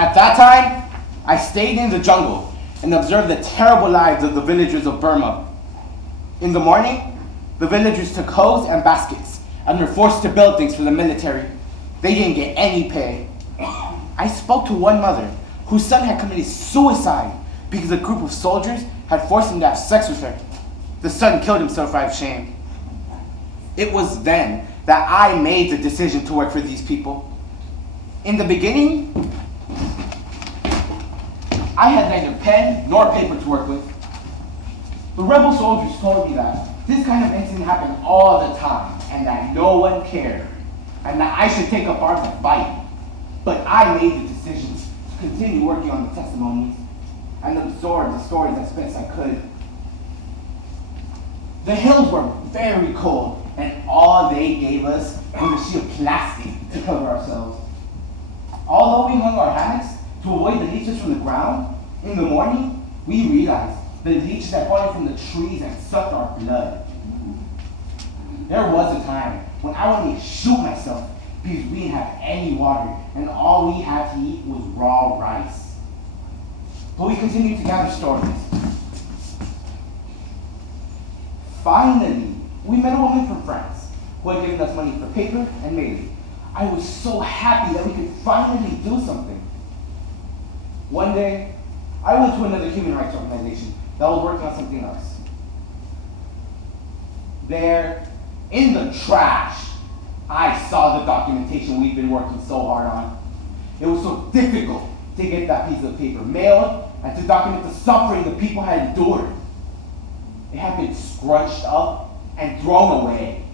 At that time, I stayed in the jungle and observed the terrible lives of the villagers of Burma. In the morning, the villagers took hoes and baskets and were forced to build things for the military. They didn't get any pay. I spoke to one mother whose son had committed suicide because a group of soldiers had forced him to have sex with her. The son killed himself out of shame. It was then that I made the decision to work for these people. In the beginning, I had neither pen nor paper to work with. The rebel soldiers told me that this kind of incident happened all the time and that no one cared, and that I should take up arms and fight. But I made the decision to continue working on the testimonies and absorb the stories as best I could. The hills were very cold, and all they gave us was a sheet of plastic to cover ourselves. Although we hung our hammocks to avoid the leeches from the ground, in the morning, we realized the leeches had fallen from the trees and sucked our blood. There was a time when I wanted to shoot myself because we didn't have any water and all we had to eat was raw rice. But we continued to gather stories. Finally, we met a woman from France who had given us money for paper and mailing. I was so happy that we could finally do something. One day, I went to another human rights organization that was working on something else. There, in the trash, I saw the documentation we'd been working so hard on. It was so difficult to get that piece of paper mailed and to document the suffering the people had endured. It had been scrunched up and thrown away.